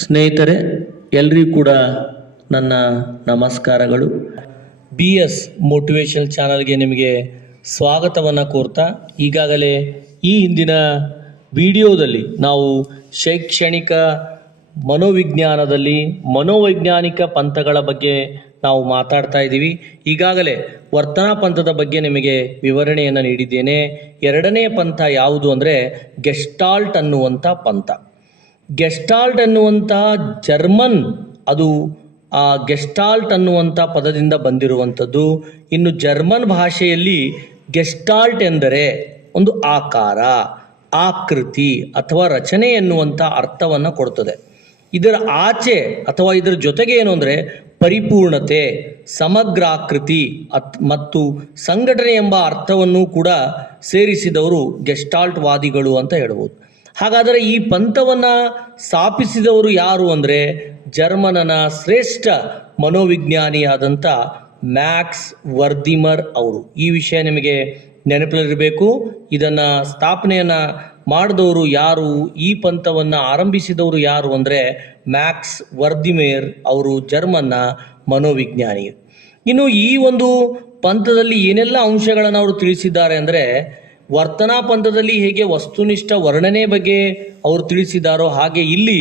ಸ್ನೇಹಿತರೆ, ಎಲ್ರಿಗೂ ಕೂಡ ನನ್ನ ನಮಸ್ಕಾರಗಳು. ಬಿ ಎಸ್ ಮೋಟಿವೇಶನ್ ಚಾನಲ್ಗೆ ನಿಮಗೆ ಸ್ವಾಗತವನ್ನು ಕೋರ್ತಾ, ಈಗಾಗಲೇ ಈ ಹಿಂದಿನ ವಿಡಿಯೋದಲ್ಲಿ ನಾವು ಶೈಕ್ಷಣಿಕ ಮನೋವಿಜ್ಞಾನದಲ್ಲಿ ಮನೋವೈಜ್ಞಾನಿಕ ಪಂಥಗಳ ಬಗ್ಗೆ ನಾವು ಮಾತಾಡ್ತಾ ಇದ್ದೀವಿ. ಈಗಾಗಲೇ ವರ್ತನಾ ಪಂಥದ ಬಗ್ಗೆ ನಿಮಗೆ ವಿವರಣೆಯನ್ನು ನೀಡಿದ್ದೇನೆ. ಎರಡನೇ ಪಂಥ ಯಾವುದು ಅಂದರೆ ಗೆಸ್ಟಾಲ್ಟ್ ಅನ್ನುವಂಥ ಪಂಥ. ಗೆಸ್ಟಾಲ್ಟ್ ಅನ್ನುವಂಥ ಜರ್ಮನ್, ಅದು ಆ ಗೆಸ್ಟಾಲ್ಟ್ ಅನ್ನುವಂಥ ಪದದಿಂದ ಬಂದಿರುವಂಥದ್ದು. ಇನ್ನು ಜರ್ಮನ್ ಭಾಷೆಯಲ್ಲಿ ಗೆಸ್ಟಾಲ್ಟ್ ಎಂದರೆ ಒಂದು ಆಕಾರ, ಆಕೃತಿ ಅಥವಾ ರಚನೆ ಎನ್ನುವಂಥ ಅರ್ಥವನ್ನು ಕೊಡ್ತದೆ. ಇದರ ಆಚೆ ಅಥವಾ ಇದರ ಜೊತೆಗೆ ಏನು ಅಂದರೆ ಪರಿಪೂರ್ಣತೆ, ಸಮಗ್ರಾಕೃತಿ ಅತ್ ಮತ್ತು ಸಂಘಟನೆ ಎಂಬ ಅರ್ಥವನ್ನು ಕೂಡ ಸೇರಿಸಿದವರು ಗೆಸ್ಟಾಲ್ಟ್ ವಾದಿಗಳು ಅಂತ ಹೇಳ್ಬೋದು. ಹಾಗಾದರೆ ಈ ಪಂಥವನ್ನು ಸ್ಥಾಪಿಸಿದವರು ಯಾರು ಅಂದರೆ ಜರ್ಮನನ ಶ್ರೇಷ್ಠ ಮನೋವಿಜ್ಞಾನಿಯಾದಂಥ ಮ್ಯಾಕ್ಸ್ ವರ್ದಿಮರ್ ಅವರು. ಈ ವಿಷಯ ನಿಮಗೆ ನೆನಪಿರಬೇಕು ಇದನ್ನು ಸ್ಥಾಪನೆಯನ್ನು ಮಾಡಿದವರು ಯಾರು, ಈ ಪಂಥವನ್ನು ಆರಂಭಿಸಿದವರು ಯಾರು ಅಂದರೆ ಮ್ಯಾಕ್ಸ್ ವರ್ದಿಮೇರ್ ಅವರು, ಜರ್ಮನ್ನ ಮನೋವಿಜ್ಞಾನಿ. ಇನ್ನು ಈ ಒಂದು ಪಂಥದಲ್ಲಿ ಏನೆಲ್ಲ ಅಂಶಗಳನ್ನು ಅವರು ತಿಳಿಸಿದ್ದಾರೆ ಅಂದರೆ ವರ್ತನಾ ಪಂಥದಲ್ಲಿ ಹೇಗೆ ವಸ್ತುನಿಷ್ಠ ವರ್ಣನೆ ಬಗ್ಗೆ ಅವರು ತಿಳಿಸಿದಾರೋ ಹಾಗೆ ಇಲ್ಲಿ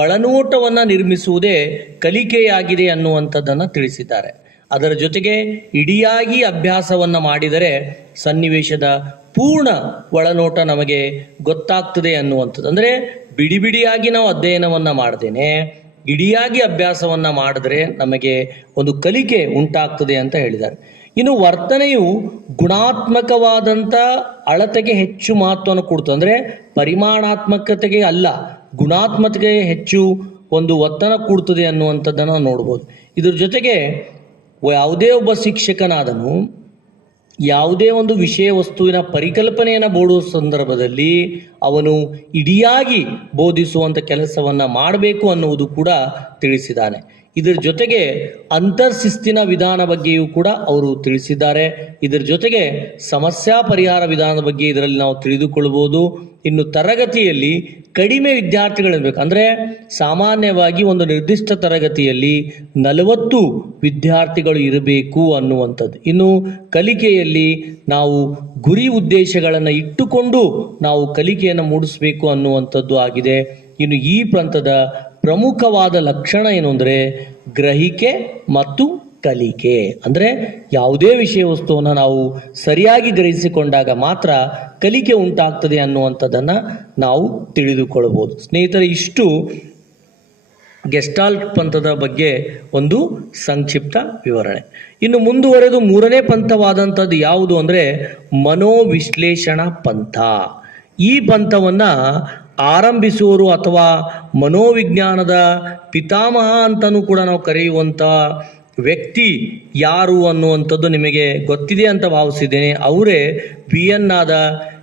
ಒಳನೋಟವನ್ನು ನಿರ್ಮಿಸುವುದೇ ಕಲಿಕೆಯಾಗಿದೆ ಅನ್ನುವಂಥದ್ದನ್ನು ತಿಳಿಸಿದ್ದಾರೆ. ಅದರ ಜೊತೆಗೆ ಇಡಿಯಾಗಿ ಅಭ್ಯಾಸವನ್ನು ಮಾಡಿದರೆ ಸನ್ನಿವೇಶದ ಪೂರ್ಣ ಒಳನೋಟ ನಮಗೆ ಗೊತ್ತಾಗ್ತದೆ ಅನ್ನುವಂಥದ್ದು. ಅಂದರೆ ಬಿಡಿ ಬಿಡಿಯಾಗಿ ನಾವು ಅಧ್ಯಯನವನ್ನು ಮಾಡ್ದೇನೆ, ಇಡಿಯಾಗಿ ಅಭ್ಯಾಸವನ್ನು ಮಾಡಿದ್ರೆ ನಮಗೆ ಒಂದು ಕಲಿಕೆ ಉಂಟಾಗ್ತದೆ ಅಂತ ಹೇಳಿದ್ದಾರೆ. ಇನ್ನು ವರ್ತನೆಯು ಗುಣಾತ್ಮಕವಾದಂಥ ಅಳತೆಗೆ ಹೆಚ್ಚು ಮಹತ್ವವನ್ನು ಕೊಡ್ತು. ಅಂದರೆ ಪರಿಮಾಣಾತ್ಮಕತೆಗೆ ಅಲ್ಲ, ಗುಣಾತ್ಮಕತೆಗೆ ಹೆಚ್ಚು ಒಂದು ಒತ್ತನ ಕೊಡ್ತದೆ ಅನ್ನುವಂಥದ್ದನ್ನು ನಾವು ನೋಡ್ಬೋದು. ಇದ್ರ ಜೊತೆಗೆ ಯಾವುದೇ ಒಬ್ಬ ಶಿಕ್ಷಕನಾದನು ಯಾವುದೇ ಒಂದು ವಿಷಯ ವಸ್ತುವಿನ ಪರಿಕಲ್ಪನೆಯನ್ನು ಬೋಡುವ ಸಂದರ್ಭದಲ್ಲಿ ಅವನು ಇಡಿಯಾಗಿ ಬೋಧಿಸುವಂಥ ಕೆಲಸವನ್ನು ಮಾಡಬೇಕು ಅನ್ನುವುದು ಕೂಡ ತಿಳಿಸಿದ್ದಾನೆ. ಇದರ ಜೊತೆಗೆ ಅಂತರ್ಶಿಸ್ತಿನ ವಿಧಾನ ಬಗ್ಗೆಯೂ ಕೂಡ ಅವರು ತಿಳಿಸಿದ್ದಾರೆ. ಇದರ ಜೊತೆಗೆ ಸಮಸ್ಯಾ ಪರಿಹಾರ ವಿಧಾನದ ಬಗ್ಗೆ ಇದರಲ್ಲಿ ನಾವು ತಿಳಿದುಕೊಳ್ಬೋದು ಇನ್ನು ತರಗತಿಯಲ್ಲಿ ಕಡಿಮೆ ವಿದ್ಯಾರ್ಥಿಗಳಿರಬೇಕು. ಅಂದರೆ ಸಾಮಾನ್ಯವಾಗಿ ಒಂದು ನಿರ್ದಿಷ್ಟ ತರಗತಿಯಲ್ಲಿ ನಲವತ್ತು ವಿದ್ಯಾರ್ಥಿಗಳು ಇರಬೇಕು ಅನ್ನುವಂಥದ್ದು. ಇನ್ನು ಕಲಿಕೆಯಲ್ಲಿ ನಾವು ಗುರಿ ಉದ್ದೇಶಗಳನ್ನು ಇಟ್ಟುಕೊಂಡು ನಾವು ಕಲಿಕೆಯನ್ನು ಮೂಡಿಸಬೇಕು ಅನ್ನುವಂಥದ್ದು ಆಗಿದೆ. ಇನ್ನು ಈ ಪಂಥದ ಪ್ರಮುಖವಾದ ಲಕ್ಷಣ ಏನು ಅಂದರೆ ಗ್ರಹಿಕೆ ಮತ್ತು ಕಲಿಕೆ. ಅಂದರೆ ಯಾವುದೇ ವಿಷಯ ವಸ್ತುವನ್ನು ನಾವು ಸರಿಯಾಗಿ ಗ್ರಹಿಸಿಕೊಂಡಾಗ ಮಾತ್ರ ಕಲಿಕೆ ಉಂಟಾಗ್ತದೆ ಅನ್ನುವಂಥದ್ದನ್ನು ನಾವು ತಿಳಿದುಕೊಳ್ಳಬಹುದು ಸ್ನೇಹಿತರೆ, ಇಷ್ಟು ಗೆಸ್ಟಾಲ್ಟ್ ಪಂಥದ ಬಗ್ಗೆ ಒಂದು ಸಂಕ್ಷಿಪ್ತ ವಿವರಣೆ. ಇನ್ನು ಮುಂದುವರೆದು ಮೂರನೇ ಪಂಥವಾದಂಥದ್ದು ಯಾವುದು ಅಂದರೆ ಮನೋವಿಶ್ಲೇಷಣಾ ಪಂಥ. ಈ ಪಂಥವನ್ನು ಆರಂಭಿಸುವವರು ಅಥವಾ ಮನೋವಿಜ್ಞಾನದ ಪಿತಾಮಹ ಅಂತಲೂ ಕೂಡ ನಾವು ಕರೆಯುವಂಥ ವ್ಯಕ್ತಿ ಯಾರು ಅನ್ನುವಂಥದ್ದು ನಿಮಗೆ ಗೊತ್ತಿದೆ ಅಂತ ಭಾವಿಸಿದ್ದೇನೆ. ಅವರೇ ವಿಯನ್ನಾದ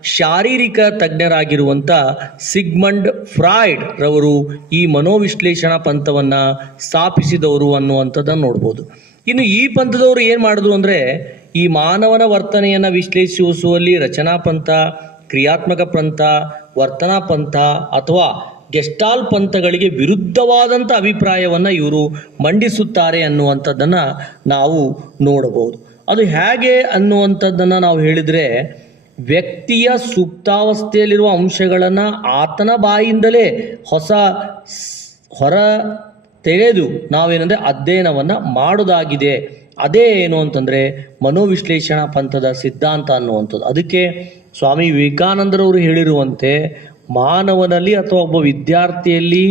ಶಾರೀರಿಕ ತಜ್ಞರಾಗಿರುವಂಥ ಸಿಗ್ಮಂಡ್ ಫ್ರಾಯ್ಡ್ ರವರು ಈ ಮನೋವಿಶ್ಲೇಷಣಾ ಪಂಥವನ್ನು ಸ್ಥಾಪಿಸಿದವರು ಅನ್ನುವಂಥದ್ದನ್ನು ನೋಡ್ಬೋದು. ಇನ್ನು ಈ ಪಂಥದವರು ಏನು ಮಾಡಿದ್ರು ಅಂದರೆ ಈ ಮಾನವನ ವರ್ತನೆಯನ್ನು ವಿಶ್ಲೇಷಿಸುವಲ್ಲಿ ರಚನಾ ಪಂಥ ಕ್ರಿಯಾತ್ಮಕ ಪಂಥ, ವರ್ತನಾ ಪಂಥ ಅಥವಾ ಗೆಸ್ಟಾಲ್ ಪಂಥಗಳಿಗೆ ವಿರುದ್ಧವಾದಂಥ ಅಭಿಪ್ರಾಯವನ್ನು ಇವರು ಮಂಡಿಸುತ್ತಾರೆ ಅನ್ನುವಂಥದ್ದನ್ನು ನಾವು ನೋಡಬಹುದು. ಅದು ಹೇಗೆ ಅನ್ನುವಂಥದ್ದನ್ನು ನಾವು ಹೇಳಿದರೆ, ವ್ಯಕ್ತಿಯ ಸುಪ್ತಾವಸ್ಥೆಯಲ್ಲಿರುವ ಅಂಶಗಳನ್ನು ಆತನ ಬಾಯಿಂದಲೇ ಹೊಸ ಹೊರ ತೆಗೆದು ನಾವೇನಂದರೆ ಅಧ್ಯಯನವನ್ನು ಮಾಡೋದಾಗಿದೆ. ಅದೇ ಏನು ಅಂತಂದರೆ ಮನೋವಿಶ್ಲೇಷಣಾ ಪಂಥದ ಸಿದ್ಧಾಂತ ಅನ್ನುವಂಥದ್ದು. ಅದಕ್ಕೆ ಸ್ವಾಮಿ ವಿವೇಕಾನಂದರವರು ಹೇಳಿರುವಂತೆ ಮಾನವನಲ್ಲಿ ಅಥವಾ ಒಬ್ಬ ವಿದ್ಯಾರ್ಥಿಯಲ್ಲಿ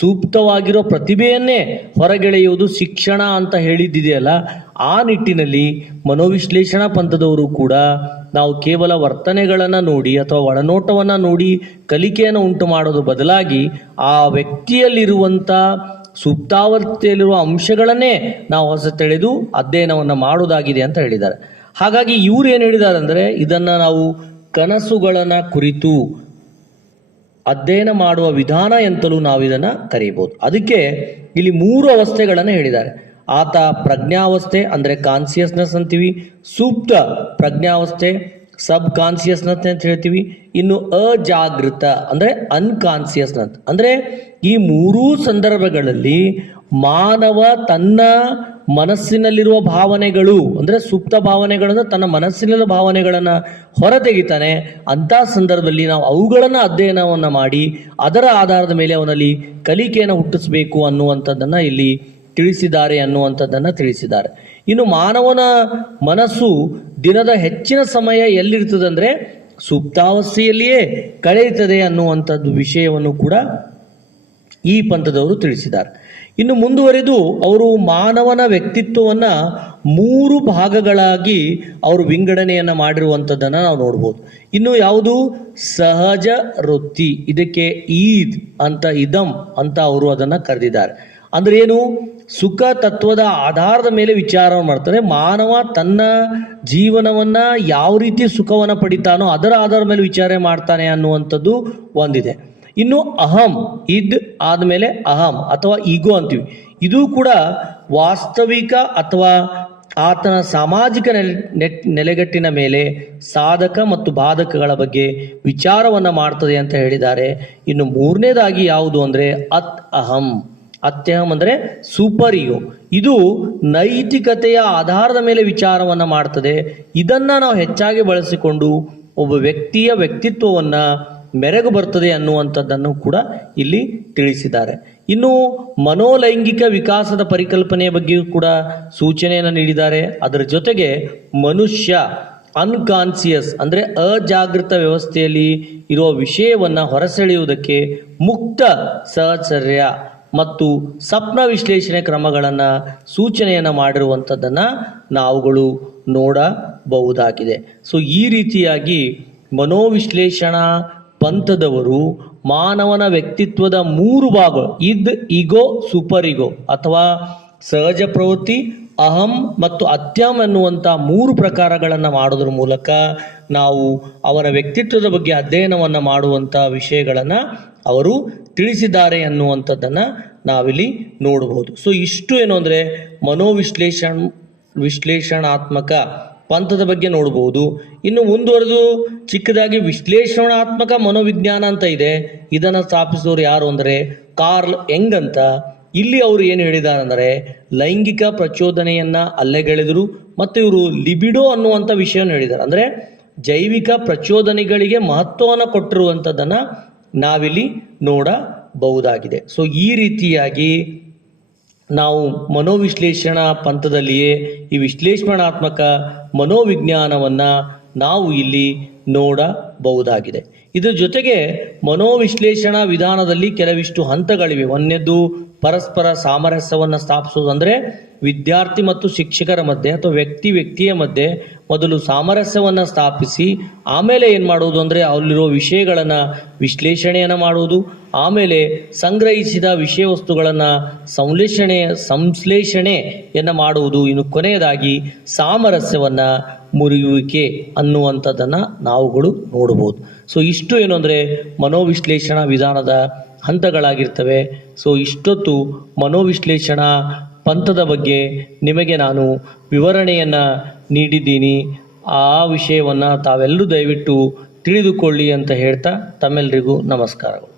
ಸೂಕ್ತವಾಗಿರೋ ಪ್ರತಿಭೆಯನ್ನೇ ಹೊರಗೆಳೆಯುವುದು ಶಿಕ್ಷಣ ಅಂತ ಹೇಳಿದ್ದಿದೆಯಲ್ಲ, ಆ ನಿಟ್ಟಿನಲ್ಲಿ ಮನೋವಿಶ್ಲೇಷಣಾ ಪಂಥದವರು ಕೂಡ ನಾವು ಕೇವಲ ವರ್ತನೆಗಳನ್ನು ನೋಡಿ ಅಥವಾ ಒಳನೋಟವನ್ನು ನೋಡಿ ಕಲಿಕೆಯನ್ನು ಉಂಟು ಮಾಡೋದು ಬದಲಾಗಿ ಆ ವ್ಯಕ್ತಿಯಲ್ಲಿರುವಂಥ ಸುಪ್ತಾವರ್ತಿಯಲ್ಲಿರುವ ಅಂಶಗಳನ್ನೇ ನಾವು ಹೊಸ ತಿಳಿದು ಅಧ್ಯಯನವನ್ನು ಮಾಡೋದಾಗಿದೆ ಅಂತ ಹೇಳಿದ್ದಾರೆ. ಹಾಗಾಗಿ ಇವ್ರು ಏನು ಹೇಳಿದ್ದಾರೆ ಅಂದರೆ ಇದನ್ನು ನಾವು ಕನಸುಗಳನ್ನು ಕುರಿತು ಅಧ್ಯಯನ ಮಾಡುವ ವಿಧಾನ ಎಂತಲೂ ನಾವು ಇದನ್ನು ಕರೀಬೋದು. ಅದಕ್ಕೆ ಇಲ್ಲಿ ಮೂರು ಅವಸ್ಥೆಗಳನ್ನು ಹೇಳಿದ್ದಾರೆ. ಆತ ಪ್ರಜ್ಞಾವಸ್ಥೆ ಅಂದರೆ ಕಾನ್ಸಿಯಸ್ನೆಸ್ ಅಂತೀವಿ. ಸೂಕ್ತ ಪ್ರಜ್ಞಾವಸ್ಥೆ ಸಬ್ ಕಾನ್ಸಿಯಸ್ನೆಸ್ ಅಂತ ಹೇಳ್ತೀವಿ. ಇನ್ನು ಅಜಾಗೃತ ಅಂದರೆ ಅನ್ಕಾನ್ಸಿಯಸ್ನೆಸ್ ಅಂದರೆ ಈ ಮೂರೂ ಸಂದರ್ಭಗಳಲ್ಲಿ ಮಾನವ ತನ್ನ ಮನಸ್ಸಿನಲ್ಲಿರುವ ಭಾವನೆಗಳು, ಅಂದರೆ ಸುಪ್ತ ಭಾವನೆಗಳನ್ನು ತನ್ನ ಮನಸ್ಸಿನಲ್ಲಿರುವ ಭಾವನೆಗಳನ್ನು ಹೊರತೆಗಿತಾನೆ. ಅಂಥ ಸಂದರ್ಭದಲ್ಲಿ ನಾವು ಅವುಗಳನ್ನು ಅಧ್ಯಯನವನ್ನು ಮಾಡಿ, ಅದರ ಆಧಾರದ ಮೇಲೆ ಅವನಲ್ಲಿ ಕಲಿಕೆಯನ್ನು ಹುಟ್ಟಿಸಬೇಕು ಅನ್ನುವಂಥದ್ದನ್ನು ಇಲ್ಲಿ ತಿಳಿಸಿದ್ದಾರೆ ಅನ್ನುವಂಥದ್ದನ್ನು ತಿಳಿಸಿದ್ದಾರೆ. ಇನ್ನು ಮಾನವನ ಮನಸ್ಸು ದಿನದ ಹೆಚ್ಚಿನ ಸಮಯ ಎಲ್ಲಿರ್ತದೆ ಅಂದರೆ ಸುಪ್ತಾವಸ್ಥೆಯಲ್ಲಿಯೇ ಕಳೆಯುತ್ತದೆ ಅನ್ನುವಂಥದ್ದು ವಿಷಯವನ್ನು ಕೂಡ ಈ ಪಂಥದವರು ತಿಳಿಸಿದ್ದಾರೆ. ಇನ್ನು ಮುಂದುವರೆದು ಅವರು ಮಾನವನ ವ್ಯಕ್ತಿತ್ವವನ್ನು ಮೂರು ಭಾಗಗಳಾಗಿ ಅವರು ವಿಂಗಡಣೆಯನ್ನು ಮಾಡಿರುವಂಥದ್ದನ್ನು ನಾವು ನೋಡ್ಬೋದು. ಇನ್ನು ಯಾವುದು? ಸಹಜ ವೃತ್ತಿ, ಇದಕ್ಕೆ ಈದ್ ಅಂತ ಇದಂ ಅಂತ ಅವರು ಅದನ್ನು ಕರೆದಿದ್ದಾರೆ. ಅಂದ್ರೆ ಏನು? ಸುಖ ತತ್ವದ ಆಧಾರದ ಮೇಲೆ ವಿಚಾರ ಮಾಡ್ತಾರೆ. ಮಾನವ ತನ್ನ ಜೀವನವನ್ನ ಯಾವ ರೀತಿ ಸುಖವನ್ನು ಪಡಿತಾನೋ ಅದರ ಆಧಾರದ ಮೇಲೆ ವಿಚಾರ ಮಾಡ್ತಾನೆ ಅನ್ನುವಂಥದ್ದು ಒಂದಿದೆ. ಇನ್ನು ಅಹಂ, ಇದ್ ಆದಮೇಲೆ ಅಹಂ ಅಥವಾ ಈಗೋ ಅಂತೀವಿ. ಇದು ಕೂಡ ವಾಸ್ತವಿಕ ಅಥವಾ ಆತನ ಸಾಮಾಜಿಕ ನೆಲೆ ನೆಲೆಗಟ್ಟಿನ ಮೇಲೆ ಸಾಧಕ ಮತ್ತು ಬಾಧಕಗಳ ಬಗ್ಗೆ ವಿಚಾರವನ್ನು ಮಾಡ್ತದೆ ಅಂತ ಹೇಳಿದ್ದಾರೆ. ಇನ್ನು ಮೂರನೇದಾಗಿ ಯಾವುದು ಅಂದರೆ ಅತ್ ಅಹಂ. ಅತ್ಯಹಂ ಅಂದರೆ ಸೂಪರ್ ಈಗೋ. ಇದು ನೈತಿಕತೆಯ ಆಧಾರದ ಮೇಲೆ ವಿಚಾರವನ್ನು ಮಾಡ್ತದೆ. ಇದನ್ನು ನಾವು ಹೆಚ್ಚಾಗಿ ಬಳಸಿಕೊಂಡು ಒಬ್ಬ ವ್ಯಕ್ತಿಯ ವ್ಯಕ್ತಿತ್ವವನ್ನು ಮೆರಗು ಬರ್ತದೆ ಅನ್ನುವಂಥದ್ದನ್ನು ಕೂಡ ಇಲ್ಲಿ ತಿಳಿಸಿದ್ದಾರೆ. ಇನ್ನು ಮನೋಲೈಂಗಿಕ ವಿಕಾಸದ ಪರಿಕಲ್ಪನೆಯ ಬಗ್ಗೆಯೂ ಕೂಡ ಸೂಚನೆಯನ್ನು ನೀಡಿದ್ದಾರೆ. ಅದರ ಜೊತೆಗೆ ಮನುಷ್ಯ ಅನ್ಕಾನ್ಸಿಯಸ್ ಅಂದರೆ ಅಜಾಗೃತ ವ್ಯವಸ್ಥೆಯಲ್ಲಿ ಇರುವ ವಿಷಯವನ್ನು ಹೊರಸೆಳೆಯುವುದಕ್ಕೆ ಮುಕ್ತ ಸಹಚರ್ಯ ಮತ್ತು ಸ್ವಪ್ನ ವಿಶ್ಲೇಷಣೆ ಕ್ರಮಗಳನ್ನು ಸೂಚನೆಯನ್ನು ಮಾಡಿರುವಂಥದ್ದನ್ನು ನಾವುಗಳು ನೋಡಬಹುದಾಗಿದೆ. ಸೊ ಈ ರೀತಿಯಾಗಿ ಮನೋವಿಶ್ಲೇಷಣಾ ಪಂಥದವರು ಮಾನವನ ವ್ಯಕ್ತಿತ್ವದ ಮೂರು ಭಾಗ, ಇದ್, ಇಗೋ ಸೂಪರ್ ಈಗೋ ಅಥವಾ ಸಹಜ ಪ್ರವೃತ್ತಿ, ಅಹಂ ಮತ್ತು ಅತ್ಯಂ ಎನ್ನುವಂಥ ಮೂರು ಪ್ರಕಾರಗಳನ್ನು ಮಾಡೋದ್ರ ಮೂಲಕ ನಾವು ಅವರ ವ್ಯಕ್ತಿತ್ವದ ಬಗ್ಗೆ ಅಧ್ಯಯನವನ್ನು ಮಾಡುವಂಥ ವಿಷಯಗಳನ್ನು ಅವರು ತಿಳಿಸಿದ್ದಾರೆ ಅನ್ನುವಂಥದ್ದನ್ನು ನಾವಿಲ್ಲಿ ನೋಡಬಹುದು ಸೊ ಇಷ್ಟು ಏನು ಅಂದರೆ ಮನೋವಿಶ್ಲೇಷಣ, ವಿಶ್ಲೇಷಣಾತ್ಮಕ ಪಂಥದ ಬಗ್ಗೆ ನೋಡಬಹುದು ಇನ್ನು ಮುಂದುವರೆದು ಚಿಕ್ಕದಾಗಿ ವಿಶ್ಲೇಷಣಾತ್ಮಕ ಮನೋವಿಜ್ಞಾನ ಅಂತ ಇದೆ. ಇದನ್ನು ಸ್ಥಾಪಿಸಿದವರು ಯಾರು ಅಂದರೆ ಕಾರ್ಲ್ ಎಂಗ್ ಅಂತ. ಇಲ್ಲಿ ಅವರು ಏನು ಹೇಳಿದಾರೆ ಅಂದರೆ ಲೈಂಗಿಕ ಪ್ರಚೋದನೆಯನ್ನ ಅಲ್ಲೆಗೆಳೆದರು ಮತ್ತು ಇವರು ಲಿಬಿಡೋ ಅನ್ನುವಂಥ ವಿಷಯವನ್ನು ಹೇಳಿದ್ದಾರೆ ಅಂದರೆ ಜೈವಿಕ ಪ್ರಚೋದನೆಗಳಿಗೆ ಮಹತ್ವವನ್ನು ಕೊಟ್ಟಿರುವಂಥದ್ದನ್ನು ನಾವಿಲ್ಲಿ ನೋಡಬಹುದಾಗಿದೆ. ಸೊ ಈ ರೀತಿಯಾಗಿ ನಾವು ಮನೋವಿಶ್ಲೇಷಣಾ ಪಂಥದಲ್ಲಿಯೇ ಈ ವಿಶ್ಲೇಷಣಾತ್ಮಕ ಮನೋವಿಜ್ಞಾನವನ್ನು ನಾವು ಇಲ್ಲಿ ನೋಡಬಹುದಾಗಿದೆ. ಇದರ ಜೊತೆಗೆ ಮನೋವಿಶ್ಲೇಷಣಾ ವಿಧಾನದಲ್ಲಿ ಕೆಲವಿಷ್ಟು ಹಂತಗಳಿವೆ. ಒಂದೆದ್ದು ಪರಸ್ಪರ ಸಾಮರಸ್ಯವನ್ನು ಸ್ಥಾಪಿಸೋದು ಅಂದರೆ ವಿದ್ಯಾರ್ಥಿ ಮತ್ತು ಶಿಕ್ಷಕರ ಮಧ್ಯೆ ಅಥವಾ ವ್ಯಕ್ತಿ ವ್ಯಕ್ತಿಯ ಮಧ್ಯೆ ಮೊದಲು ಸಾಮರಸ್ಯವನ್ನು ಸ್ಥಾಪಿಸಿ, ಆಮೇಲೆ ಏನು ಮಾಡುವುದು ಅಂದರೆ ಅಲ್ಲಿರೋ ವಿಷಯಗಳನ್ನು ವಿಶ್ಲೇಷಣೆಯನ್ನು ಮಾಡುವುದು, ಆಮೇಲೆ ಸಂಗ್ರಹಿಸಿದ ವಿಷಯ ವಸ್ತುಗಳನ್ನು ಸಂಶ್ಲೇಷಣೆ, ಸಂಶ್ಲೇಷಣೆಯನ್ನು ಮಾಡುವುದು. ಇನ್ನು ಕೊನೆಯದಾಗಿ ಸಾಮರಸ್ಯವನ್ನು ಮುರಿಯುವಿಕೆ ಅನ್ನುವಂಥದ್ದನ್ನು ನಾವುಗಳು ನೋಡಬಹುದು ಸೊ ಇಷ್ಟು ಏನು ಅಂದರೆ ಮನೋವಿಶ್ಲೇಷಣಾ ವಿಧಾನದ ಹಂತಗಳಾಗಿರ್ತವೆ. ಸೊ ಇಷ್ಟೊತ್ತು ಮನೋವಿಶ್ಲೇಷಣಾ ಪಂಥದ ಬಗ್ಗೆ ನಿಮಗೆ ನಾನು ವಿವರಣೆಯನ್ನು ನೀಡಿದ್ದೀನಿ. ಆ ವಿಷಯವನ್ನು ತಾವೆಲ್ಲರೂ ದಯವಿಟ್ಟು ತಿಳಿದುಕೊಳ್ಳಿ ಅಂತ ಹೇಳ್ತಾ ತಮ್ಮೆಲ್ಲರಿಗೂ ನಮಸ್ಕಾರಗಳು.